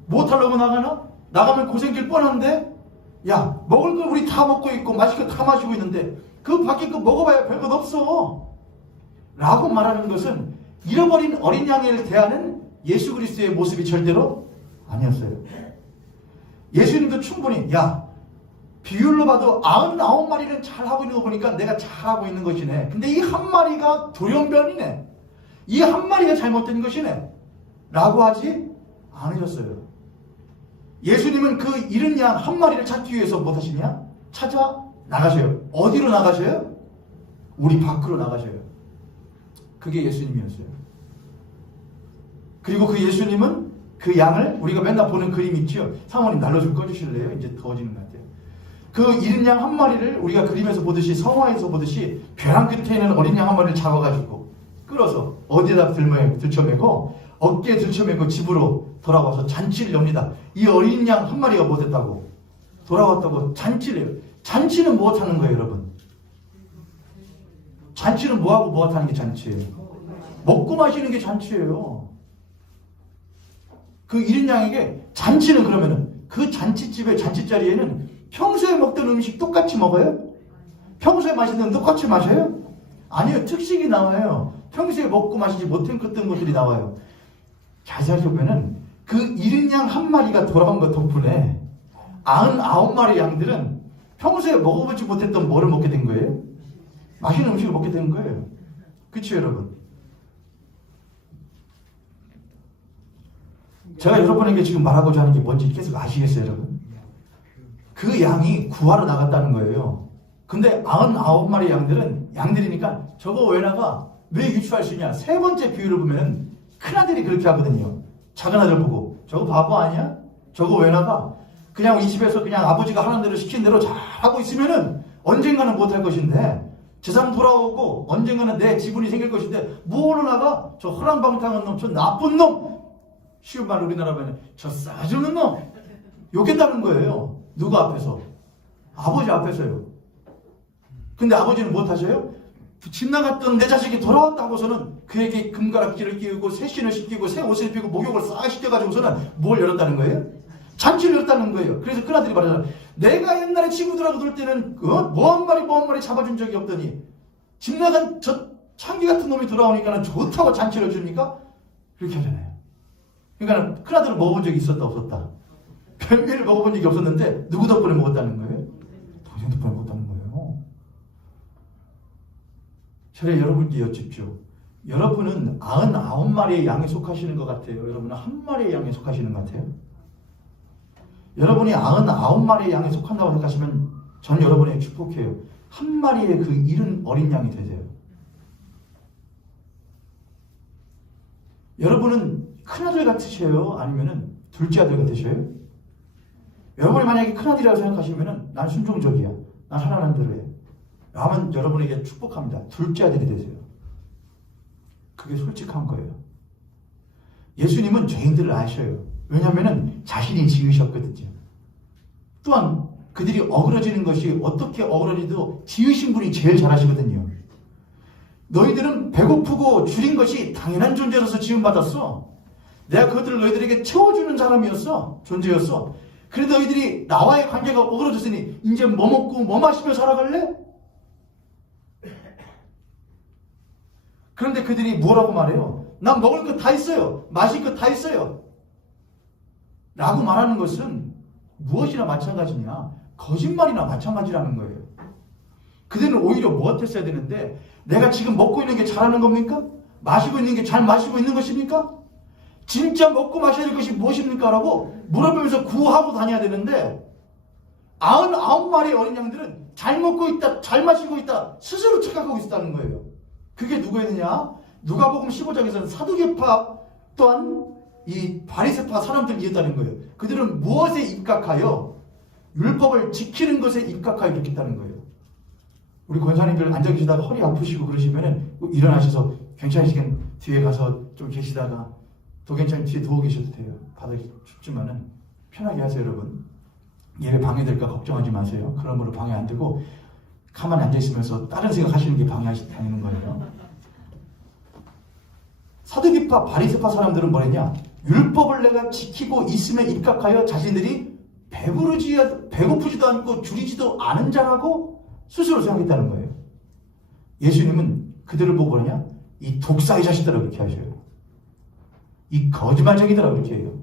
못하려고 나가나? 나가면 고생길 뻔한데? 야, 먹을 거 우리 다 먹고 있고 마실 거 다 마시고 있는데 그 밖에 거 먹어봐야 별것 없어 라고 말하는 것은 잃어버린 어린 양을 대하는 예수 그리스도의 모습이 절대로 아니었어요. 예수님도 충분히 야, 비율로 봐도 99마리는 잘하고 있는 거 보니까 내가 잘하고 있는 것이네. 근데 이 한 마리가 돌연변이네. 이 한 마리가 잘못된 것이네 라고 하지 않으셨어요. 예수님은 그 잃은 양 한 마리를 찾기 위해서 뭐 하시냐? 찾아 나가셔요. 어디로 나가셔요? 우리 밖으로 나가셔요. 그게 예수님이었어요. 그리고 그 예수님은 그 양을 우리가 맨날 보는 그림 있죠? 사모님 난로 좀 꺼주실래요? 이제 더워지는 것 같아요. 그 잃은 양 한 마리를 우리가 그림에서 보듯이 성화에서 보듯이 벼랑 끝에 있는 어린 양 한 마리를 잡아가지고 끌어서 어디에다 들쳐매고 어깨에 들쳐매고 집으로 돌아와서 잔치를 엽니다. 이 어린 양 한 마리가 못했다고 돌아왔다고 잔치를 해요. 잔치는 무엇하는 거예요, 여러분? 잔치는 뭐하고 무엇하는 게 잔치예요? 먹고 마시는 게 잔치예요. 그 잃은 양에게 잔치는 그러면은 그 잔치집의 잔치자리에는 평소에 먹던 음식 똑같이 먹어요? 평소에 마시던 똑같이 마셔요? 아니요. 특식이 나와요. 평소에 먹고 마시지 못했던 것들이 나와요. 자세히 보면은 그 70양 한 마리가 돌아온 것 덕분에 99마리 양들은 평소에 먹어보지 못했던 뭐를 먹게 된 거예요? 맛있는 음식을 먹게 된 거예요. 그렇죠, 여러분? 제가 여러분에게 지금 말하고자 하는 게 뭔지 계속 아시겠어요, 여러분? 그 양이 구하러 나갔다는 거예요. 근데 99마리 양들은 양들이니까 저거 왜 나가? 왜 유추할 수 있냐? 세 번째 비유를 보면 큰아들이 그렇게 하거든요. 작은 아들 보고 저거 바보 아니야? 저거 왜 나가? 그냥 이 집에서 그냥 아버지가 하는 대로 시킨 대로 잘 하고 있으면은 언젠가는 못할 것인데 재산 돌아오고 언젠가는 내 지분이 생길 것인데 뭐로 나가? 저 허랑방탕한 놈, 저 나쁜 놈, 쉬운 말로 우리나라 말하면 저 싸주는 놈 욕했다는 거예요. 누구 앞에서? 아버지 앞에서요. 근데 아버지는 못하셔요? 집 나갔던 내 자식이 돌아왔다고서는 그에게 금가락지를 끼우고 새신을 시키고 새 옷을 입히고 목욕을 싹 시켜가지고서는 뭘 열었다는 거예요? 잔치를 열었다는 거예요. 그래서 큰아들이 말하잖아. 내가 옛날에 친구들하고 놀 때는 뭐 한 마리 잡아준 적이 없더니 집 나간 저 창기 같은 놈이 돌아오니까는 좋다고 잔치를 해줍니까? 그렇게 하잖아요. 그러니까 큰아들은 먹어본 적이 있었다 없었다. 별미를 먹어본 적이 없었는데 누구 덕분에 먹었다는 거예요? 동생 덕분에 먹었다는 거예요. 저래 여러분께 여쭙죠. 여러분은 99마리의 양에 속하시는 것 같아요? 여러분은 한 마리의 양에 속하시는 것 같아요? 여러분이 99마리의 양에 속한다고 생각하시면 저는 여러분에게 축복해요. 한 마리의 그 잃은 어린 양이 되세요. 여러분은 큰아들 같으셔요? 아니면 둘째 아들 같으셔요? 여러분이 만약에 큰아들이라고 생각하시면 난 순종적이야. 난 하나님 대로 해. 하면 여러분에게 축복합니다. 둘째 아들이 되세요. 그게 솔직한 거예요. 예수님은 죄인들을 아셔요. 왜냐하면 자신이 지으셨거든요. 또한 그들이 어그러지는 것이 어떻게 어그러지도 지으신 분이 제일 잘 아시거든요. 너희들은 배고프고 줄인 것이 당연한 존재로서 지음받았어. 내가 그것들을 너희들에게 채워주는 사람이었어. 존재였어. 그래도 너희들이 나와의 관계가 어그러졌으니 이제 뭐 먹고 뭐 마시며 살아갈래? 그런데 그들이 뭐라고 말해요? 난 먹을 것 다 있어요. 마실 것 다 있어요. 라고 말하는 것은 무엇이나 마찬가지냐? 거짓말이나 마찬가지라는 거예요. 그들은 오히려 무엇했어야 되는데 내가 지금 먹고 있는 게 잘하는 겁니까? 마시고 있는 게 잘 마시고 있는 것입니까? 진짜 먹고 마셔야 될 것이 무엇입니까? 라고 물어보면서 구하고 다녀야 되는데 99마리의 어린 양들은 잘 먹고 있다, 잘 마시고 있다 스스로 착각하고 있었다는 거예요. 그게 누구였느냐? 누가복음 15장에서는 사두개파 또한 이 바리새파 사람들이었다는 거예요. 그들은 무엇에 입각하여? 율법을 지키는 것에 입각하여 이렇게 했다는 거예요. 우리 권사님들 앉아 계시다가 허리 아프시고 그러시면은 일어나셔서 괜찮으시면 뒤에 가서 좀 계시다가 더 괜찮으면 뒤에 누워 계셔도 돼요. 바닥이 춥지만은 편하게 하세요, 여러분. 예배 방해될까 걱정하지 마세요. 그러므로 방해 안 되고 가만히 앉아 있으면서 다른 생각 하시는 게 방해하시는 거예요. 사두개파 바리새파 사람들은 뭐랬냐? 율법을 내가 지키고 있음에 입각하여 자신들이 배고프지도 않고 줄이지도 않은 자라고 스스로 생각했다는 거예요. 예수님은 그들을 보고 그러냐? 이 독사의 자식들아 그렇게 하셔요. 이 거짓말쟁이들아 그렇게 해요.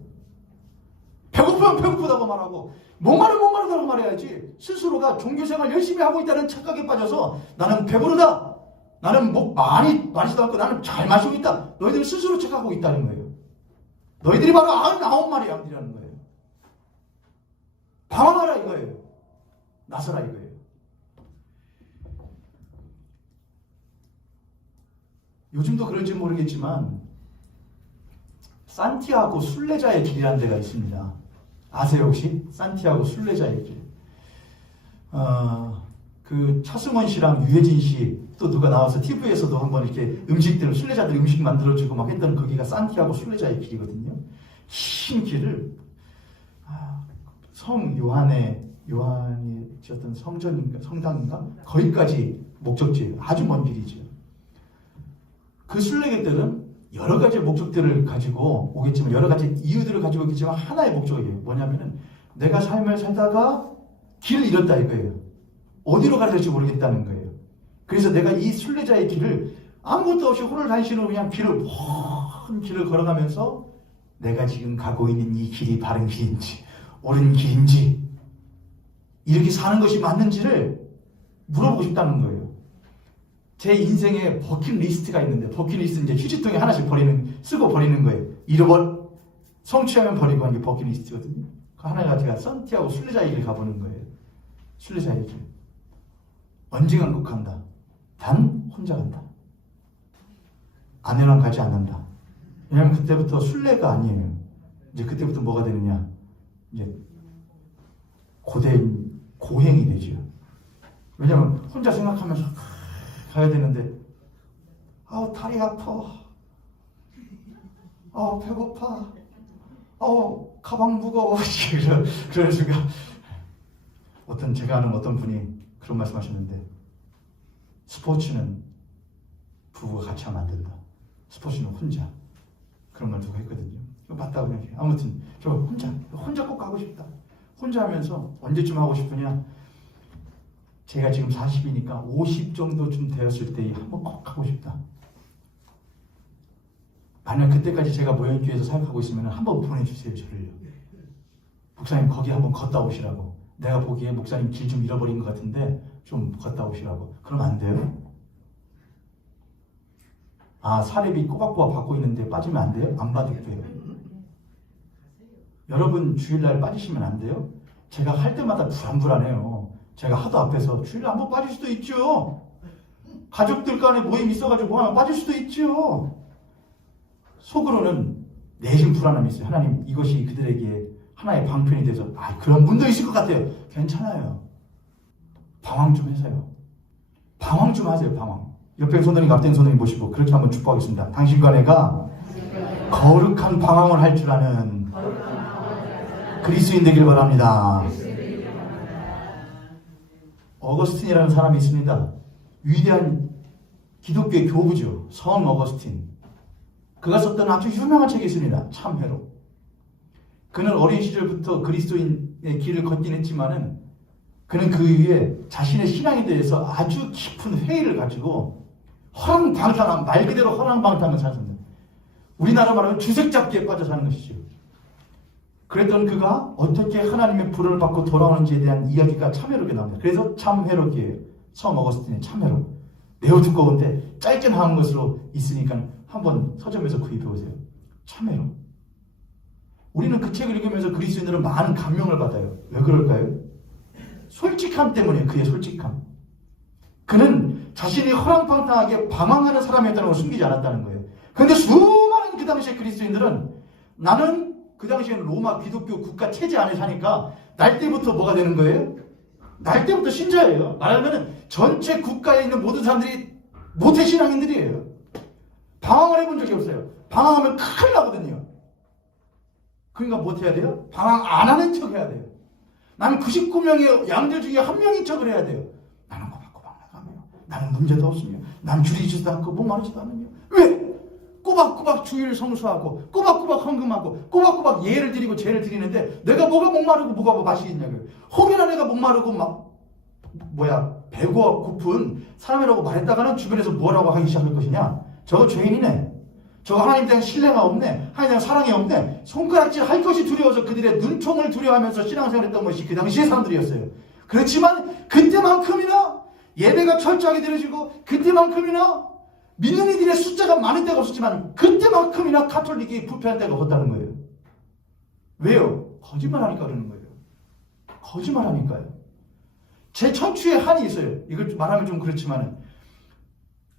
배고프면 배고프다고 말하고 목마르다고 말해야지. 스스로가 종교생활 열심히 하고 있다는 착각에 빠져서 나는 배부르다. 나는 많이 마시지도 않고 나는 잘 마시고 있다. 너희들이 스스로 착각하고 있다는 거예요. 너희들이 바로 99마리 양들이라는 거예요. 방황하라 이거예요. 나서라 이거예요. 요즘도 그런지 모르겠지만 산티아고 순례자의 길이라는 데가 있습니다. 아세요 혹시? 산티아고 순례자의 길. 그 차승원 씨랑 유해진 씨 또 누가 나와서 TV에서도 한번 이렇게 음식들 순례자들 음식 만들어주고 막 했던 거기가 산티아고 순례자의 길이거든요. 긴 길을 성 요한이 지었던 성당인가 거기까지 목적지예요. 아주 먼 길이죠. 그 순례객들은 여러 가지 목적들을 가지고 오겠지만 여러 가지 이유들을 가지고 오겠지만 하나의 목적이에요. 뭐냐면은 내가 삶을 살다가 길을 잃었다 이거예요. 어디로 가야 될지 모르겠다는 거예요. 그래서 내가 이 순례자의 길을 아무것도 없이 호를 단신으로 그냥 먼 길을 걸어가면서 내가 지금 가고 있는 이 길이 바른 길인지 옳은 길인지 이렇게 사는 것이 맞는지를 물어보고 싶다는 거예요. 제 인생에 버킷리스트가 있는데 버킷리스트는 이제 휴지통에 하나씩 쓰고 버리는 거예요. 성취하면 버리고 하는 게 버킷리스트거든요. 그 하나가 제가 산티아고 순례자의 길 가보는 거예요. 순례자의 길. 언젠간 꼭 간다. 단 혼자 간다. 아내랑 가지 않는다. 왜냐하면 그때부터 순례가 아니에요. 이제 그때부터 뭐가 되느냐? 이제 고행이 되죠. 왜냐하면 혼자 생각하면서 가야 되는데, 다리 아파. 배고파. 가방 무거워. 그런 순간 제가 아는 어떤 분이 그런 말씀하셨는데, 스포츠는 부부가 같이 하면 안 된다. 스포츠는 혼자. 그런 말 누가 했거든요. 맞다고 생각해요. 아무튼 저 혼자 꼭 가고 싶다. 혼자 하면서 언제쯤 하고 싶으냐? 제가 지금 40이니까 50 정도쯤 되었을 때 한번 꼭 하고 싶다. 만약 그때까지 제가 모현교회에서 사역하고 있으면 한번 보내주세요, 저를요. 목사님 거기 한번 걷다 오시라고. 내가 보기에 목사님 길 좀 잃어버린 것 같은데 좀 걷다 오시라고. 그럼 안 돼요? 사례비 꼬박꼬박 받고 있는데 빠지면 안 돼요? 안 받을게요. 여러분 주일날 빠지시면 안 돼요? 제가 할 때마다 불안해요. 제가 하도 앞에서 주일날 한번 빠질 수도 있죠. 가족들 간에 모임 있어가지고 하면 빠질 수도 있죠. 속으로는 내심 불안함이 있어요. 하나님 이것이 그들에게 하나의 방편이 돼서 그런 분도 있을 것 같아요. 괜찮아요. 방황 좀 하세요. 방황 좀 하세요. 방황. 옆에 손들이 앞에 손들이 보시고 그렇게 한번 축복하겠습니다. 당신과 내가 거룩한 방황을 할 줄 아는 그리스도인 되길 바랍니다. 어거스틴이라는 사람이 있습니다. 위대한 기독교의 교부죠. 성 어거스틴. 그가 썼던 아주 유명한 책이 있습니다. 참회로. 그는 어린 시절부터 그리스도인의 길을 걷긴 했지만은 그는 그 이후에 자신의 신앙에 대해서 아주 깊은 회의를 가지고 허랑방탕한, 말 그대로 허랑방탕한 삶을 우리나라 말하면 주색잡기에 빠져 사는 것이죠. 그랬던 그가 어떻게 하나님의 부름을 받고 돌아오는지에 대한 이야기가 참회록에 나옵니다. 그래서 참회록이에요. 성 어거스틴의 참회록. 매우 두꺼운데 짧게 나온 것으로 있으니까 한번 서점에서 구입해 오세요. 참회록. 우리는 그 책을 읽으면서 그리스도인들은 많은 감명을 받아요. 왜 그럴까요? 솔직함 때문에 그의 솔직함. 그는 자신이 허랑방탕하게 방황하는 사람이었다는 걸 숨기지 않았다는 거예요. 그런데 수많은 그 당시의 그리스도인들은 나는 그 당시에는 로마 기독교 국가 체제 안에 사니까 날 때부터 뭐가 되는 거예요? 날 때부터 신자예요. 말하면 전체 국가에 있는 모든 사람들이 모태신앙인들이에요. 방황을 해본 적이 없어요. 방황하면 큰일 나거든요. 그러니까 뭐 해야 돼요? 방황 안 하는 척 해야 돼요. 나는 99명의 양들 중에 한 명인 척을 해야 돼요. 나는 꼬박꼬박 나가며 나는 문제도 없으며 난 줄이지도 않고 목마르지도 않으며. 왜? 꼬박꼬박 주일 성수하고 꼬박꼬박 헌금하고 꼬박꼬박 예를 드리고 죄를 드리는데 내가 뭐가 목마르고 뭐가 마시겠냐고요. 혹여나 내가 목마르고 배고 고픈 사람이라고 말했다가는 주변에서 뭐라고 하기 시작할 것이냐. 저거 죄인이네. 저거 하나님에 대한 신뢰가 없네. 하나님에 대한 사랑이 없네. 손가락질 할 것이 두려워서 그들의 눈총을 두려워하면서 신앙생활을 했던 것이 그 당시의 사람들이었어요. 그렇지만 그때만큼이나 예배가 철저하게 드려지고 그때만큼이나 믿는 이들의 숫자가 많은 때가 없었지만 그때만큼이나 가톨릭이 부패한 때가 없었다는 거예요. 왜요? 거짓말하니까 그러는 거예요. 거짓말하니까요. 제 천추에 한이 있어요. 이걸 말하면 좀 그렇지만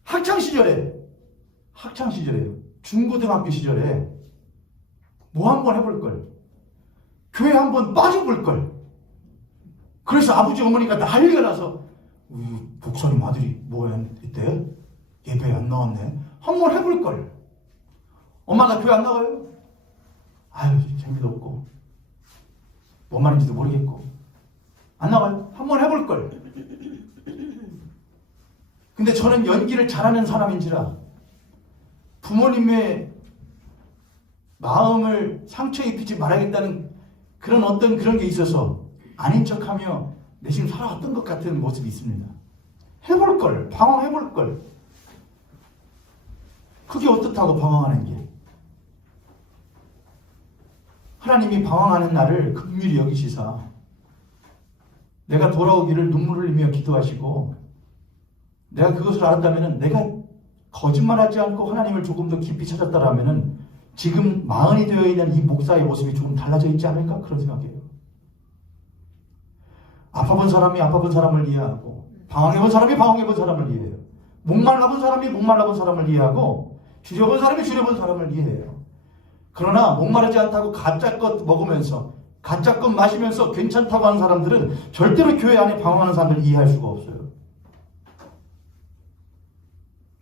학창시절에 중고등학교 시절에 뭐 한번 해볼걸. 교회 한번 빠져볼걸. 그래서 아버지 어머니가 난리가 나서 목사님 아들이 뭐 했대? 예배에 안 나왔네. 한번 해볼걸. 엄마 나 교회 안 나가요? 재미도 없고 뭔 말인지도 모르겠고 안 나가요? 한번 해볼걸. 근데 저는 연기를 잘하는 사람인지라 부모님의 마음을 상처 입히지 말아야겠다는 그런 어떤 그런 게 있어서 아닌 척하며 내심 살아왔던 것 같은 모습이 있습니다. 해볼 걸, 방황해볼 걸. 그게 어떻다고 방황하는 게. 하나님이 방황하는 나를 긍휼히 여기시사 내가 돌아오기를 눈물을 흘리며 기도하시고 내가 그것을 알았다면 내가 거짓말하지 않고 하나님을 조금 더 깊이 찾았다라면 지금 마흔이 되어 있는 이 목사의 모습이 조금 달라져 있지 않을까? 그런 생각이에요. 아파본 사람이 아파본 사람을 이해하고 방황해본 사람이 방황해본 사람을 이해해요. 목말라본 사람이 목말라본 사람을 이해하고 줄여본 사람이 줄여본 사람을 이해해요. 그러나 목마르지 않다고 가짜 것 먹으면서 가짜 것 마시면서 괜찮다고 하는 사람들은 절대로 교회 안에 방황하는 사람들을 이해할 수가 없어요.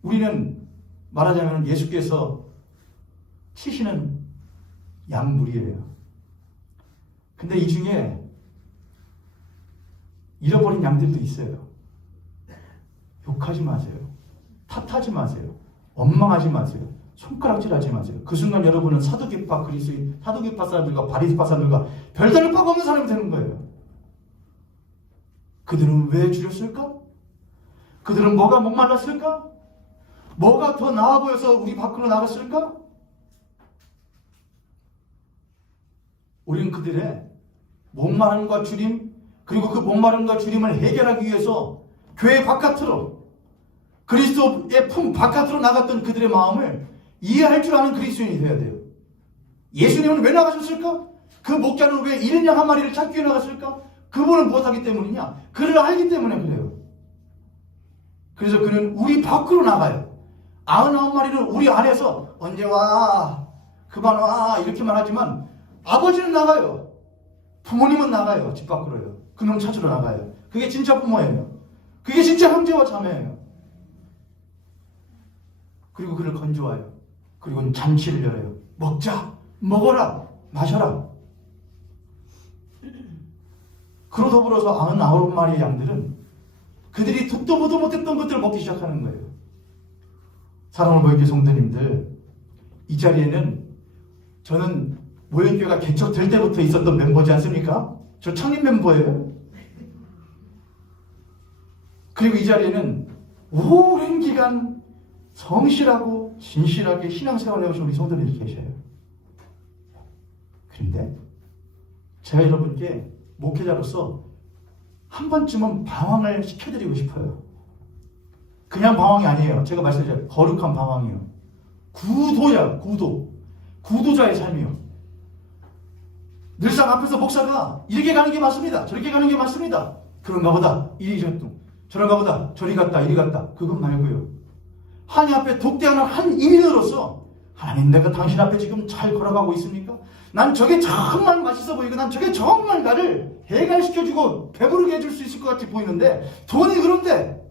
우리는 말하자면 예수께서 치시는 양물이에요. 근데 이 중에 잃어버린 양들도 있어요. 욕하지 마세요. 탓하지 마세요. 원망하지 마세요. 손가락질하지 마세요. 그 순간 여러분은 사두개파 그리스도인, 사두개파 사람들과 바리새파 사람들과 별다를 바가 없는 사람이 되는 거예요. 그들은 왜 줄였을까? 그들은 뭐가 목말랐을까? 뭐가 더 나아 보여서 우리 밖으로 나갔을까? 우리는 그들의 목마름과 주림, 그리고 그 목마름과 주림을 해결하기 위해서 교회 바깥으로, 그리스도의 품 바깥으로 나갔던 그들의 마음을 이해할 줄 아는 그리스도인이 되어야 돼요. 예수님은 왜 나가셨을까? 그 목자는 왜 잃은 양 한 마리를 찾기 위해 나갔을까? 그분은 무엇하기 때문이냐? 그를 알기 때문에 그래요. 그래서 그는 우리 밖으로 나가요. 99마리는 우리 안에서 언제 와? 그만 와? 이렇게만 하지만 아버지는 나가요. 부모님은 나가요. 집 밖으로요. 그놈 찾으러 나가요. 그게 진짜 부모예요. 그게 진짜 형제와 자매예요. 그리고 그를 건져와요. 그리고 잔치를 열어요. 먹자, 먹어라, 마셔라. 그로 더불어서 99마리의 양들은 그들이 듣도 보도 못했던 것들을 먹기 시작하는 거예요. 사랑을 보여주신 성도님들, 이 자리에는 저는 모형교회가 개척될 때부터 있었던 멤버지 않습니까? 저 창립 멤버예요. 그리고 이 자리에는 오랜 기간 성실하고 진실하게 신앙생활을 해오신 우리 성도님들이 계셔요. 그런데 제가 여러분께 목회자로서 한 번쯤은 방황을 시켜드리고 싶어요. 그냥 방황이 아니에요. 제가 말씀드렸죠. 거룩한 방황이요. 구도야, 구도. 구도자의 삶이요. 늘상 앞에서 목사가 이렇게 가는 게 맞습니다. 저렇게 가는 게 맞습니다. 그런가 보다. 이리 저리 저런가 보다. 저리 갔다 이리 갔다. 그것 말고요. 하나님 앞에 독대하는 한 인인으로서 하나님, 내가 당신 앞에 지금 잘 걸어가고 있습니까? 난 저게 정말 맛있어 보이고 난 저게 정말 나를 해갈시켜주고 배부르게 해줄 수 있을 것 같이 보이는데, 돈이 그런데,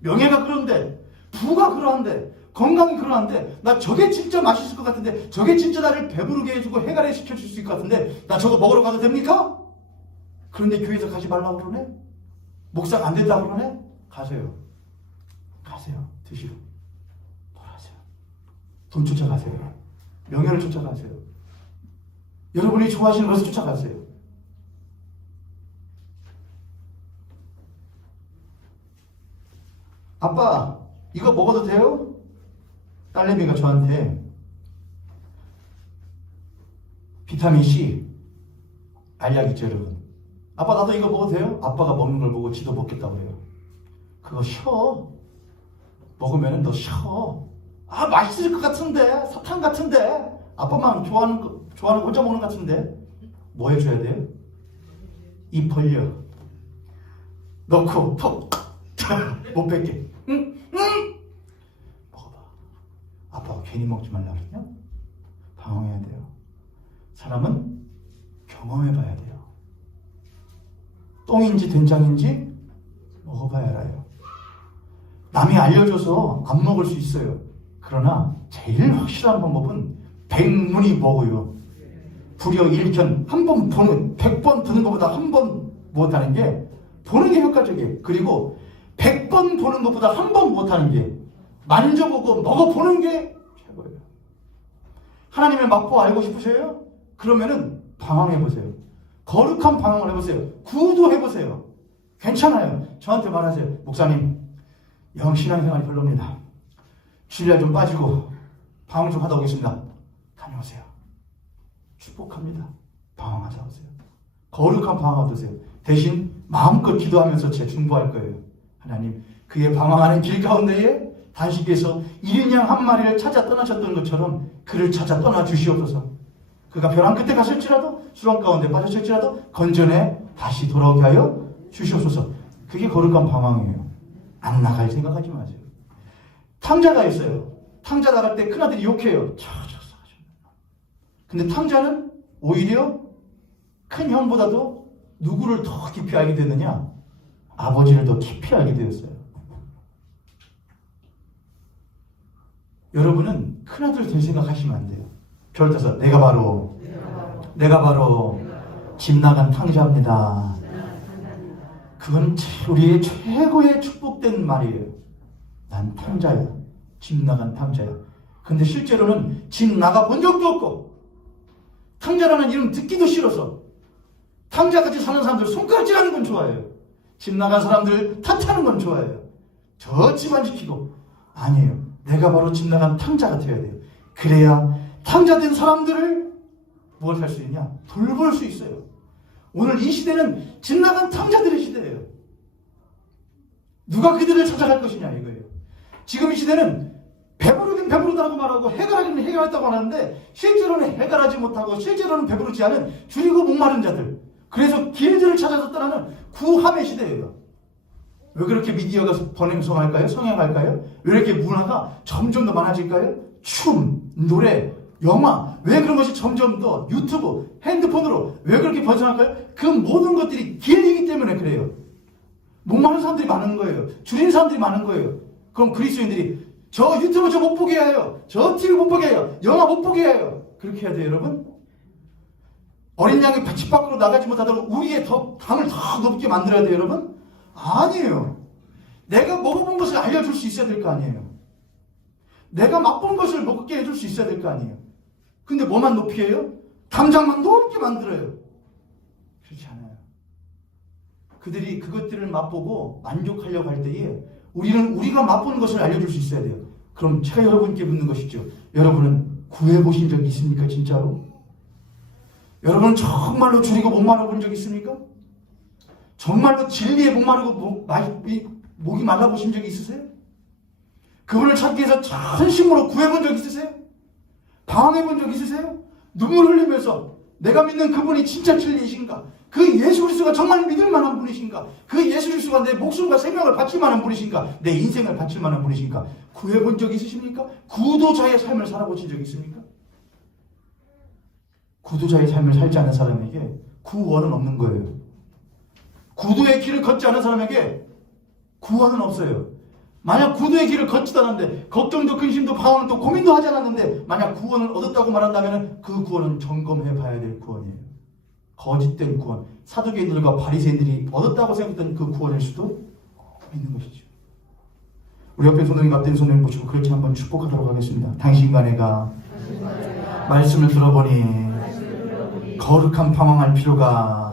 명예가 그런데, 부가 그러한데, 건강이 그러한데, 나 저게 진짜 맛있을 것 같은데, 저게 진짜 나를 배부르게 해주고 해갈해 시켜줄 수 있을 것 같은데, 나 저거 먹으러 가도 됩니까? 그런데 교회에서 가지 말라고 그러네? 목사가 안 된다고 그러네? 가세요. 가세요. 드시러. 돌아가세요. 돈 쫓아가세요. 명예를 쫓아가세요. 여러분이 좋아하시는 것을 쫓아가세요. 아빠, 이거 먹어도 돼요? 딸내미가 저한테 비타민C 알약 있죠, 여러분. 아빠, 나도 이거 먹어도 돼요? 아빠가 먹는 걸 보고 지도 먹겠다고 그래요. 그거 쉬어. 먹으면 너 쉬어. 아, 맛있을 것 같은데, 사탕 같은데, 아빠만 좋아하는 거 혼자 먹는 것 같은데. 뭐 해줘야 돼요? 입 벌려 넣고 톡 못 뺏게. 응? 먹어봐. 아빠가 괜히 먹지 말라 그랬냐? 방황해야 돼요. 사람은 경험해봐야 돼요. 똥인지 된장인지 먹어봐야 알아요. 남이 알려줘서 안 먹을 수 있어요. 그러나 제일 확실한 방법은 백문이 뭐고요. 불여 일견. 한 번 보는, 100번 보는 것보다 한 번 못하는 게, 보는 게 효과적이에요. 그리고 100번 보는 것보다 한 번 못하는 게, 만져보고 먹어보는 게 최고예요. 하나님의 맛보 알고 싶으세요? 그러면은 방황해보세요. 거룩한 방황을 해보세요. 구도해보세요. 괜찮아요. 저한테 말하세요. 목사님, 영신앙생활이 별로입니다. 주일날 좀 빠지고 방황 좀 하다 오겠습니다. 다녀오세요. 축복합니다. 방황하다 오세요. 거룩한 방황하다 오세요. 대신 마음껏 기도하면서 제 중보할 거예요. 하나님, 그의 방황하는 길 가운데에 당신께서 1인 양 한 마리를 찾아 떠나셨던 것처럼 그를 찾아 떠나 주시옵소서. 그가 벼랑 끝에 갔을지라도 수렁 가운데 빠졌을지라도 건전에 다시 돌아오게 하여 주시옵소서. 그게 거룩한 방황이에요. 안 나갈 생각하지 마세요. 탕자가 있어요. 탕자 나갈 때 큰아들이 욕해요. 근데 탕자는 오히려 큰 형보다도 누구를 더 깊이 알게 됐느냐? 아버지를 더 깊이 알게 되었어요. 여러분은 큰아들 될 생각하시면 안 돼요. 별 따서 내가 바로 집 나간 탕자입니다. 그건 우리의 최고의 축복된 말이에요. 난 탕자야. 집 나간 탕자야. 근데 실제로는 집 나가 본 적도 없고 탕자라는 이름 듣기도 싫어서 탕자같이 사는 사람들 손가락질하는 건 좋아해요. 집 나간 사람들 탓하는 건 좋아해요. 저 집안 지키고. 아니에요. 내가 바로 집 나간 탕자가 되어야 돼요. 그래야 탕자된 사람들을 뭘 할 수 있냐? 돌볼 수 있어요. 오늘 이 시대는 집 나간 탕자들의 시대예요. 누가 그들을 찾아갈 것이냐 이거예요. 지금 이 시대는 배부르긴 배부르다고 말하고 해결하기는 해결했다고 하는데 실제로는 해결하지 못하고 실제로는 배부르지 않은 줄이고 목마른 자들. 그래서 길들을 찾아서 떠나는 구함의 시대예요. 왜 그렇게 미디어가 번영성할까요? 성행할까요? 왜 이렇게 문화가 점점 더 많아질까요? 춤, 노래, 영화, 왜 그런 것이 점점 더 유튜브, 핸드폰으로 왜 그렇게 번성할까요? 그 모든 것들이 길이기 때문에 그래요. 목마른 사람들이 많은 거예요. 줄인 사람들이 많은 거예요. 그럼 그리스도인들이 저 유튜브 저 못 보게 해요. 저 TV 못 보게 해요. 영화 못 보게 해요. 그렇게 해야 돼요, 여러분? 어린 양이 집 밖으로 나가지 못하도록 우리의 담을 더 높게 만들어야 돼요, 여러분? 아니에요. 내가 먹어본 것을 알려줄 수 있어야 될 거 아니에요. 내가 맛본 것을 먹게 해줄 수 있어야 될 거 아니에요. 근데 뭐만 높이 해요? 담장만 높게 만들어요. 그렇지 않아요. 그들이 그것들을 맛보고 만족하려고 할 때에 우리는 우리가 맛보는 것을 알려줄 수 있어야 돼요. 그럼 제가 여러분께 묻는 것이죠. 여러분은 구해보신 적 있습니까? 진짜로? 여러분은 정말로 줄이고 목마르 본 적 있습니까? 정말로 진리에 목마르고 목이 말라보신 적이 있으세요? 그분을 찾기 위해서 전심으로 구해본 적 있으세요? 방황해본 적 있으세요? 눈물 흘리면서 내가 믿는 그분이 진짜 진리이신가? 그 예수 그리스도가 정말 믿을 만한 분이신가? 그 예수 그리스도가 내 목숨과 생명을 바칠 만한 분이신가? 내 인생을 바칠 만한 분이신가? 구해본 적 있으십니까? 구도자의 삶을 살아보신 적 있습니까? 구도자의 삶을 살지 않은 사람에게 구원은 없는 거예요. 구도의 길을 걷지 않은 사람에게 구원은 없어요. 만약 구도의 길을 걷지도 않았는데 걱정도 근심도 방황도 고민도 하지 않았는데 만약 구원을 얻었다고 말한다면 그 구원은 점검해 봐야 될 구원이에요. 거짓된 구원. 사두개인들과 바리새인들이 얻었다고 생각했던 그 구원일 수도 있는 것이죠. 우리 옆에 손을 앞에 손을 보시고 그렇게 한번 축복하도록 하겠습니다. 당신과 내가 말씀을 들어보니 거룩한 방황할 필요가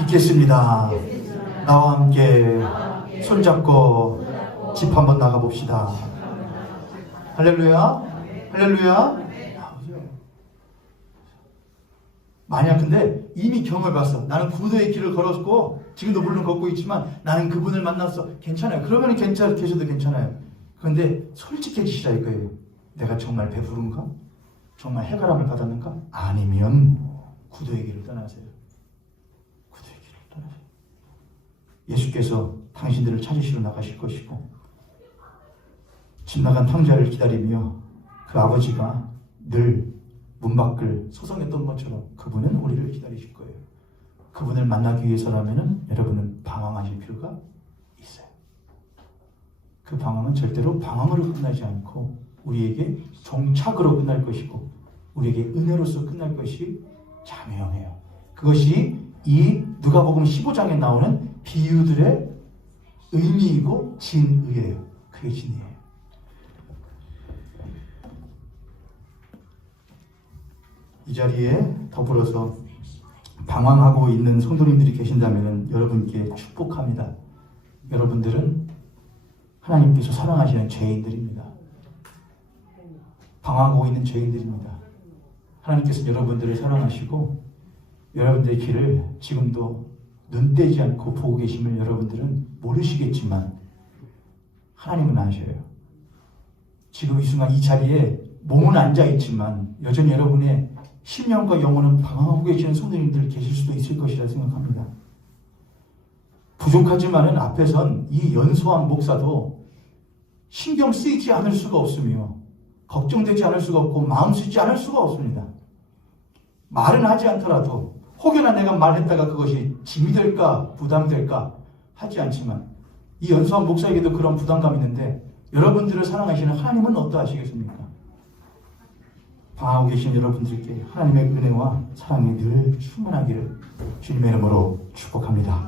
있겠습니다. 나와 함께 손잡고 집 한번 나가봅시다. 할렐루야. 할렐루야. 만약 근데 이미 경험을 봤어. 나는 구도의 길을 걸었고 지금도 물론 걷고 있지만 나는 그분을 만났어. 괜찮아요. 그러면 계셔도 괜찮아요. 그런데 솔직해지시라 이거예요. 내가 정말 배부른가? 정말 해결함을 받았는가? 아니면 구도의 길을 떠나세요. 구도의 길을 떠나세요. 예수께서 당신들을 찾으시러 나가실 것이고 집 나간 탕자를 기다리며 그 아버지가 늘 문 밖을 소송했던 것처럼 그분은 우리를 기다리실 거예요. 그분을 만나기 위해서라면 여러분은 방황하실 필요가 있어요. 그 방황은 절대로 방황으로 끝나지 않고 우리에게 종착으로 끝날 것이고 우리에게 은혜로서 끝날 것이 자명해요. 그것이 이 누가복음 15장에 나오는 비유들의 의미이고 진의예요. 그게 진이에요. 이 자리에 더불어서 방황하고 있는 성도님들이 계신다면 여러분께 축복합니다. 여러분들은 하나님께서 사랑하시는 죄인들입니다. 방황하고 있는 죄인들입니다. 하나님께서 여러분들을 사랑하시고 여러분들의 길을 지금도 눈 떼지 않고 보고 계심을 여러분들은 모르시겠지만 하나님은 아셔요. 지금 이 순간 이 자리에 몸은 앉아있지만 여전히 여러분의 심령과 영혼은 방황하고 계시는 성도님들 계실 수도 있을 것이라 생각합니다. 부족하지만은 앞에선 이 연소한 목사도 신경 쓰이지 않을 수가 없으며 걱정되지 않을 수가 없고 마음 쓰지 않을 수가 없습니다. 말은 하지 않더라도 혹여나 내가 말했다가 그것이 짐이 될까 부담이 될까 하지 않지만 이 연소한 목사에게도 그런 부담감이 있는데 여러분들을 사랑하시는 하나님은 어떠하시겠습니까? 방황하고 계신 여러분들께 하나님의 은혜와 사랑이 늘 충만하기를 주님의 이름으로 축복합니다.